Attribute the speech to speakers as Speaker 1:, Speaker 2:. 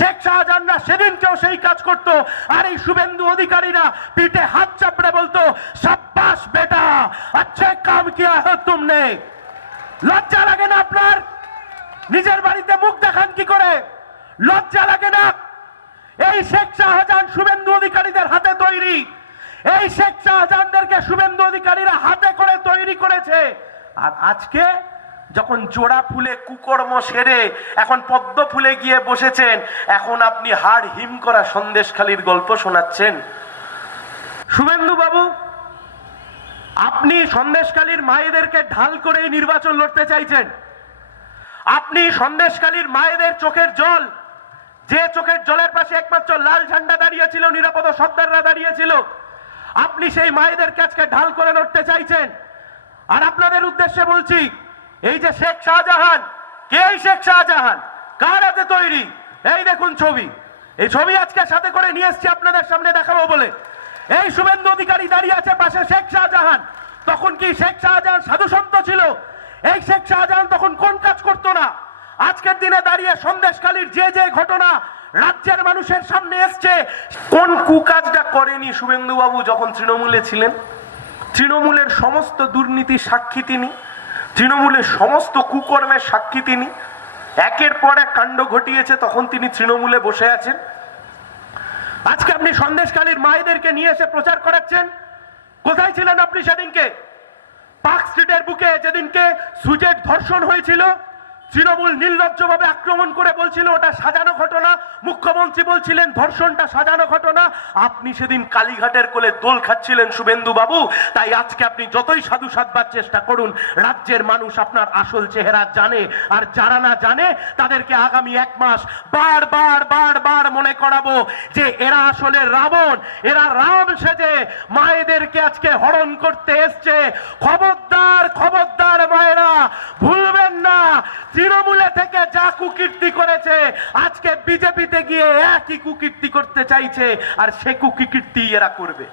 Speaker 1: শেখ শাহজাহানরা সেদিনকেও সেই কাজ করত। আর এই শুভেন্দু অধিকারীরা পিঠে হাত চাপড়ে বলতো, সাব্বাস বেটা আচ্ছা কাম কি তুমনে? লজ্জা লাগে না আপনার? নিজের বাড়িতে মুখ দেখান কি করে? লজ্জা লাগে না? এই শেখ শাহজাহান শুভেন্দু অধিকারীদের হাতে তৈরি। এই শেখ শাহজাহানদেরকে শুভেন্দু অধিকারীরা হাতে করে তৈরি করেছে। আর আজকে যখন জোড়া ফুলে কুকর্ম সেরে, এখন পদ্ম ফুলে গিয়ে বসেছেন, এখন আপনি হাড় হিম করা সন্দেশখালির গল্প শোনাচ্ছেন। শুভেন্দু বাবু আপনি সন্দেশকালীর মায়েদেরকে ঢাল করে নির্বাচন লড়তে চাইছেন। আপনি সন্দেশকালীর মায়েদের চোখের জল, যে চোখের জলের পাশে একমাত্র লাল ঝান্ডা দাঁড়িয়েছিল নিরাপদ সর্দাররা দাঁড়িয়েছিল আপনি সেই মায়েদের আজকে ঢাল করে লড়তে চাইছেন। আর আপনাদের উদ্দেশ্যে বলছি এই যে শেখ শাহজাহান, কে এই শেখ শাহজাহান? কার হাতে তৈরি? এই দেখুন ছবি। এই ছবি আজকে সাথে করে নিয়ে এসছি আপনাদের সামনে দেখাবো বলে। এই শুভেন্দু অধিকারী দাঁড়িয়ে আছে পাশে শেখ শাহজাহান। তখন কি শেখ শাহজাহান সাধু সন্ত ছিল? এই শেখ শাহজাহান তখন কোন কাজ করতো না? আজকের দিনে দাঁড়িয়ে সন্দেশখালীর যে যে ঘটনা রাজ্যের মানুষের সামনে এসছে, কোন কুকাজটা করেনি শুভেন্দু বাবু যখন তৃণমূলে ছিলেন? তৃণমূলের সমস্ত দুর্নীতির সাক্ষী তিনি। তৃণমূলের সমস্ত কুকর্মের সাক্ষী তিনি। একের পর এক কাণ্ড ঘটিয়েছে, তখন তিনি তৃণমূলে বসে আছেন। আজকে আপনি সন্দেশকালীর মায়েদেরকে নিয়ে এসে প্রচার করাচ্ছেন। কোথায় ছিলেন আপনি সেদিনকে? পার্ক স্ট্রিটের বুকে যেদিনকে সুজেট ধর্ষণ হয়েছিল তৃণমূল নির্লজ্জভাবে আক্রমণ করে বলছিল, ওটা সাজানো ঘটনা। মুখ্যমন্ত্রী বলছিলেন, ধর্ষণটা সাজানো ঘটনা। আপনি সেদিন কালীঘাটের কোলে দোল খাচ্ছিলেন শুভেন্দু বাবু তাই আজকে আপনি যতই সাধু সাধবার চেষ্টা করুন, রাজ্যের মানুষ আপনার আসল চেহারা জানে। আর যারা না জানে, তাদেরকে আগামী এক মাস বার বার বার বার মনে করাবো যে এরা আসলে রাবণ, এরা রাম সেজে মায়েদেরকে আজকে হরণ করতে এসছে। খবরদার খবরদার মায়েরা না তৃণমূলে থেকে যা কুকীর্তি করেছে, আজকে বিজেপিতে গিয়ে একই কুকীর্তি করতে চাইছে, আর সে কুকীর্তি এরা করবে।